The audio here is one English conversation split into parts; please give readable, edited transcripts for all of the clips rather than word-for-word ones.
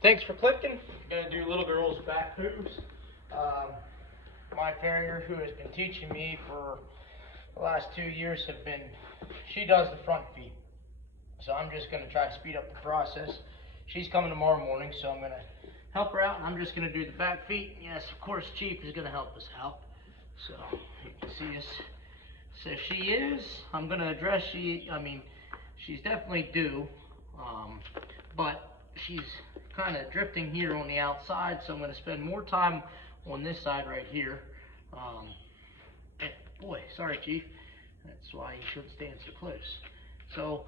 Thanks for clicking. I'm gonna do little girl's back hooves. My farrier, who has been teaching me for the last 2 years, she does the front feet. So I'm just gonna try to speed up the process. She's coming tomorrow morning, so I'm gonna help her out, and I'm just gonna do the back feet. Yes, of course, Chief is gonna help us out. So you can see us. So she is. I'm gonna address she's definitely due, but she's kind of drifting here on the outside, so I'm going to spend more time on this side right here. And boy, sorry, Chief, that's why you shouldn't stand so close. So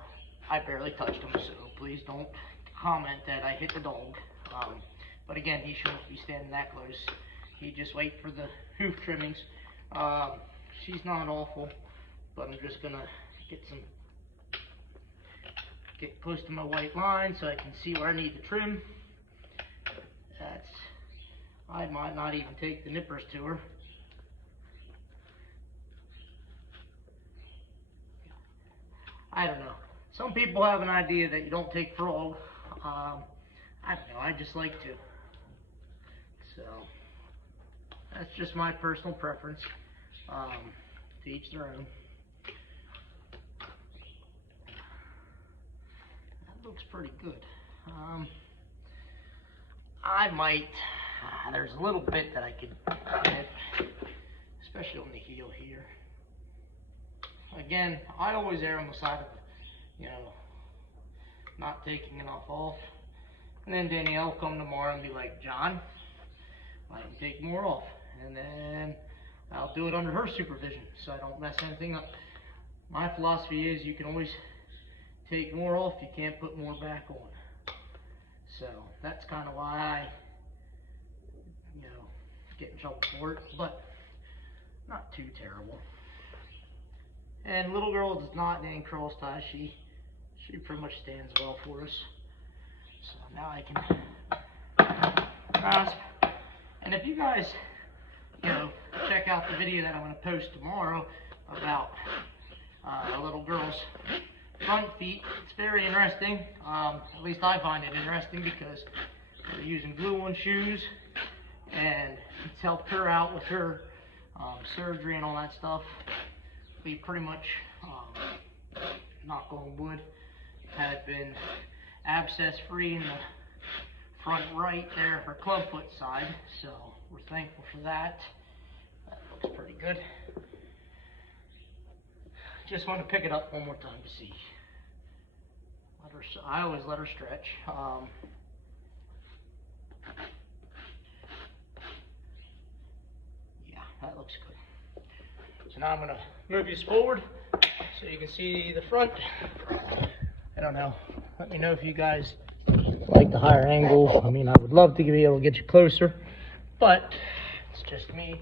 I barely touched him, so please don't comment that I hit the dog. But again, he shouldn't be standing that close. He just wait for the hoof trimmings. She's not awful, but I'm just gonna get close to my white line so I can see where I need to trim. I might not even take the nippers to her. I don't know. Some people have an idea that you don't take frog. I don't know, I just like to. So that's just my personal preference. To each their own. That looks pretty good. I might, there's a little bit that I could get, especially on the heel here. Again, I always err on the side of, not taking enough off. And then Danielle will come tomorrow and be like, John, I can take more off. And then I'll do it under her supervision so I don't mess anything up. My philosophy is you can always take more off, you can't put more back on. So that's kind of why I, get in trouble for it, but not too terrible. And little girl does not need cross ties. She pretty much stands well for us. So now I can grasp. And if you guys, check out the video that I'm going to post tomorrow about a little girl's front feet, it's very interesting. At least I find it interesting because we're using glue on shoes, and it's helped her out with her surgery and all that stuff. We pretty much, knock on wood, had been abscess free in the front right there, her clubfoot side, so we're thankful for that. That looks pretty good. Just want to pick it up one more time to see. I always let her stretch. Yeah, that looks good. So now I'm going to move this forward so you can see the front. I don't know. Let me know if you guys like the higher angle. I mean, I would love to be able to get you closer, but it's just me.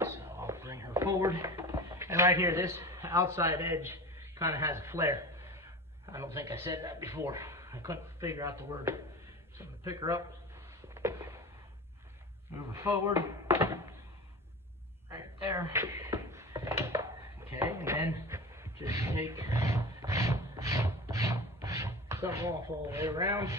So I'll bring her forward. And right here, this outside edge kind of has a flare. I don't think I said that before. I couldn't figure out the word. So I'm going to pick her up, move her forward, right there. Okay, and then just take something off all the way around.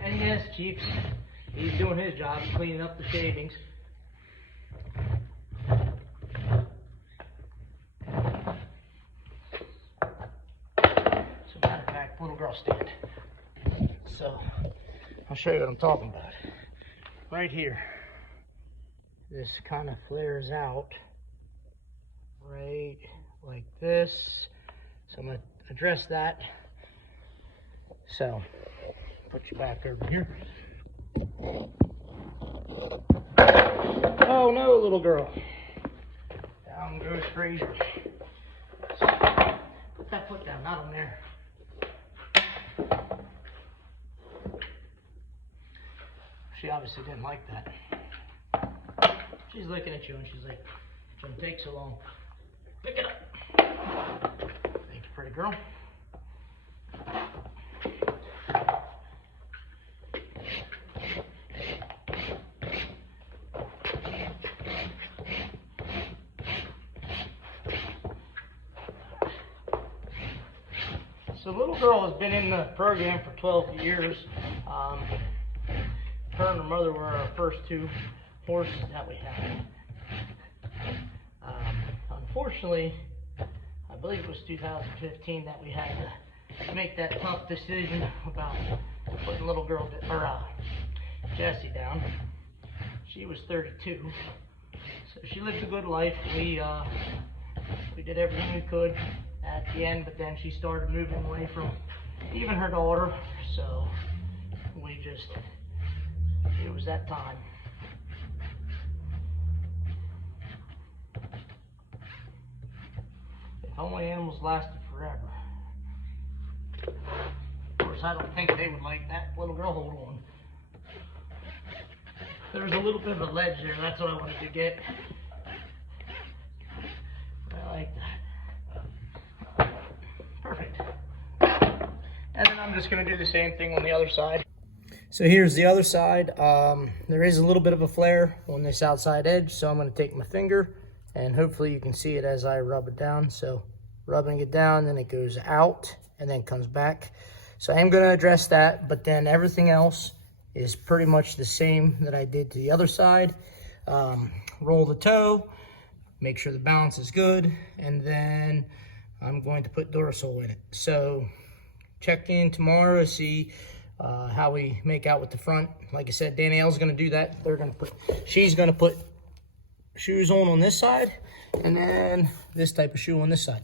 And yes, Chiefs, he's doing his job, cleaning up the shavings. So matter of fact, little girl stand. So I'll show you what I'm talking about. Right here, this kind of flares out right like this. So I'm going to address that. So put you back over here. Oh no, little girl. Down goes Fraser. So, put that foot down, not on there. She obviously didn't like that. She's looking at you and she's like, "It shouldn't take so long. Pick it up." Thank you, pretty girl. So little girl has been in the program for 12 years. Her and her mother were our first two horses that we had. Unfortunately, I believe it was 2015 that we had to make that tough decision about putting little girl Jessie down. She was 32, so she lived a good life. We did everything we could at the end, but then she started moving away from even her daughter, so it was that time. If only animals lasted forever. Of course, I don't think they would like that. Little girl, hold on. There's a little bit of a ledge there, that's what I wanted to get. I like that. Perfect. And then I'm just going to do the same thing on the other side. So here's the other side. There is a little bit of a flare on this outside edge, so I'm going to take my finger and hopefully you can see it as I rub it down. So rubbing it down, then it goes out and then comes back. So I am going to address that, but then everything else is pretty much the same that I did to the other side. Roll the toe, make sure the balance is good, and then I'm going to put Duracell in it. So check in tomorrow to see how we make out with the front. Like I said, Danielle's going to do that. She's going to put shoes on this side, and then this type of shoe on this side.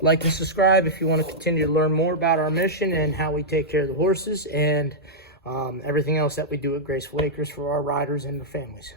Like and subscribe if you want to continue to learn more about our mission and how we take care of the horses and everything else that we do at Graceful Acres for our riders and their families.